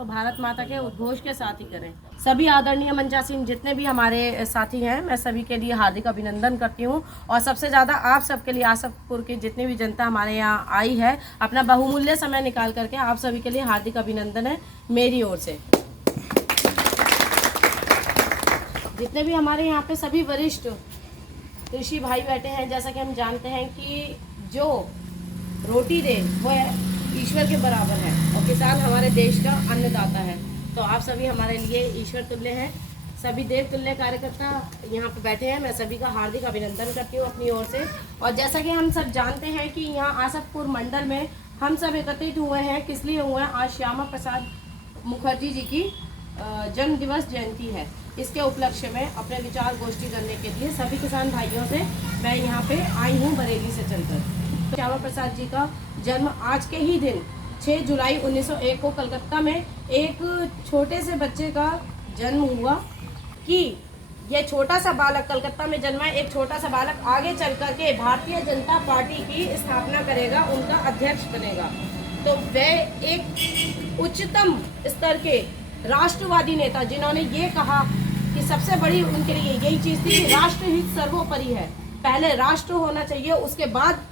तो भारत माता के उद्घोष के साथ ही करें। सभी आदरणीय मंचासीन जितने भी हमारे साथी हैं, मैं सभी के लिए हार्दिक अभिनंदन करती हूँ। और सबसे ज़्यादा आप सबके लिए, आसफपुर की जितनी भी जनता हमारे यहाँ आई है, अपना बहुमूल्य समय निकाल करके आप सभी के लिए हार्दिक अभिनंदन है मेरी ओर से। जितने भी हमारे यहाँ पे सभी वरिष्ठ कृषि भाई बैठे हैं, जैसा कि हम जानते हैं कि जो रोटी दे वो ईश्वर के बराबर है और किसान हमारे देश का अन्नदाता है। तो आप सभी हमारे लिए ईश्वर तुल्य हैं, सभी देव तुल्य कार्यकर्ता यहाँ पे बैठे हैं। मैं सभी का हार्दिक अभिनंदन करती हूँ अपनी ओर से। और जैसा कि हम सब जानते हैं कि यहाँ आसफपुर मंडल में हम सब एकत्रित हुए हैं, किस लिए हुए हैं? आज श्यामा प्रसाद मुखर्जी जी की जन्म दिवस जयंती है। इसके उपलक्ष्य में अपने विचार गोष्ठी करने के लिए सभी किसान भाइयों से मैं यहाँ पे आई हूँ बरेली से चलकर। श्यामा प्रसाद जी का जन्म आज के ही दिन 6 जुलाई 1901 को कलकत्ता में एक छोटे से बच्चे का जन्म हुआ कि ये छोटा सा बालक कलकत्ता में जन्मा, एक छोटा सा बालक आगे चल कर के भारतीय जनता पार्टी की स्थापना करेगा, उनका अध्यक्ष बनेगा। तो वह एक उच्चतम स्तर के राष्ट्रवादी नेता जिन्होंने ये कहा कि सबसे बड़ी उनके लिए यही चीज थी कि राष्ट्रहित सर्वोपरि है, पहले राष्ट्र होना चाहिए, उसके बाद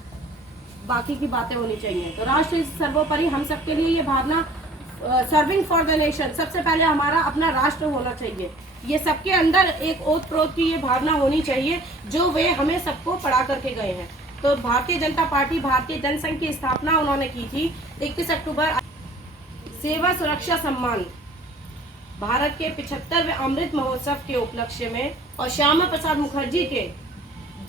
बाकी की बातें होनी चाहिए। तो राष्ट्रहित सर्वोपरि, हम सबके लिए ये भावना, सर्विंग फॉर द नेशन, सबसे पहले हमारा अपना राष्ट्र होना चाहिए। ये सबके अंदर एक ओत प्रोत की ये भावना होनी चाहिए जो वे हमें सबको पढ़ा करके गए हैं। तो भारतीय जनता पार्टी, भारतीय जनसंघ की स्थापना उन्होंने की थी 21 अक्टूबर। सेवा सुरक्षा सम्मान भारत के 75वें अमृत महोत्सव के उपलक्ष्य में और श्यामा प्रसाद मुखर्जी के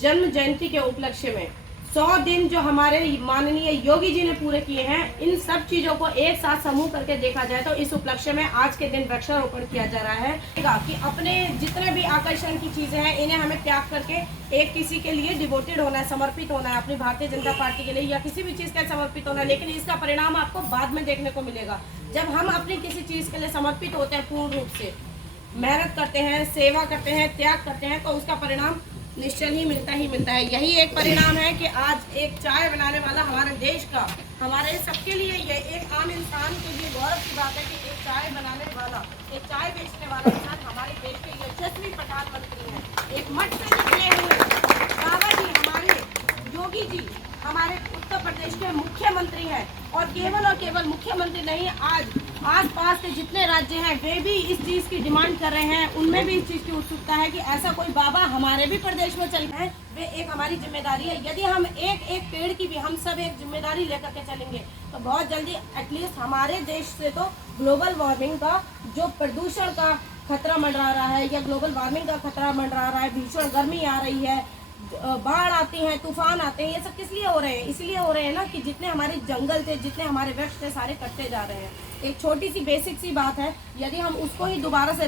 जन्म जयंती के उपलक्ष्य में 100 दिन जो हमारे माननीय योगी जी ने पूरे किए हैं, इन सब चीजों को एक साथ समूह करके देखा जाए तो इस उपलक्ष्य में आज के दिन वृक्षारोपण किया जा रहा है कि अपने जितने भी आकर्षण की चीजें हैं इन्हें हमें त्याग करके एक किसी के लिए डिवोटेड होना है, समर्पित होना है, अपनी भारतीय जनता पार्टी के लिए या किसी भी चीज के समर्पित होना है। लेकिन इसका परिणाम आपको बाद में देखने को मिलेगा। जब हम अपनी किसी चीज के लिए समर्पित होते हैं, पूर्ण रूप से मेहनत करते हैं, सेवा करते हैं, त्याग करते हैं, तो उसका परिणाम निश्चय ही मिलता है। यही एक परिणाम है कि आज एक चाय बनाने वाला हमारे देश का, हमारे सबके लिए ये एक आम इंसान के लिए गौरव की बात है कि एक चाय बनाने वाला, एक चाय बेचने वाला इंसान हमारे देश के यशस्वी प्रधानमंत्री है। एक मठ से निकले हुए बाबा जी, हमारे योगी जी हमारे उत्तर प्रदेश के मुख्यमंत्री हैं। और केवल मुख्यमंत्री नहीं, आज आसपास के जितने राज्य हैं वे भी इस चीज की डिमांड कर रहे हैं, उनमें भी इस चीज की उत्सुकता है कि ऐसा कोई बाबा हमारे भी प्रदेश में चल रहे हैं। वे एक हमारी जिम्मेदारी है। यदि हम एक पेड़ की भी हम सब एक जिम्मेदारी लेकर के चलेंगे तो बहुत जल्दी एटलीस्ट हमारे देश से तो ग्लोबल वार्मिंग का जो प्रदूषण का खतरा मंडरा रहा है या ग्लोबल वार्मिंग का खतरा मंडरा रहा है, भीषण गर्मी आ रही है, बाढ़ आती है, तूफान आते हैं, ये सब किस लिए हो रहे हैं? इसलिए हो रहे हैं ना कि जितने हमारे जंगल थे, जितने हमारे वृक्ष थे, सारे कटते जा रहे हैं। एक छोटी सी बेसिक सी बात है, यदि हम उसको ही दोबारा से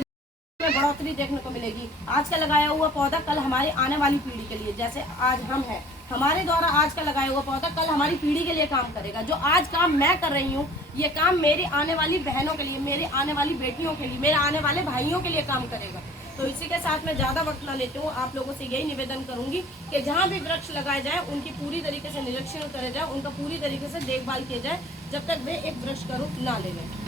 बढ़ोतरी देखने को मिलेगी। आज का लगाया हुआ पौधा कल हमारी आने वाली पीढ़ी के लिए, जैसे आज हम हैं, हमारे द्वारा आज का लगाया हुआ पौधा कल हमारी पीढ़ी के लिए काम करेगा। जो आज काम मैं कर रही हूँ, ये काम मेरी आने वाली बहनों के लिए, मेरी आने वाली बेटियों के लिए, मेरे आने वाले भाइयों के लिए काम करेगा। तो इसी के साथ मैं ज़्यादा वक्त ना लेती हूँ, आप लोगों से यही निवेदन करूंगी कि जहाँ भी वृक्ष लगाए जाए उनकी पूरी तरीके से निरीक्षण करे जाए, उनका पूरी तरीके से देखभाल किया जाए, जब तक वे एक वृक्ष का रूप ना ले लें।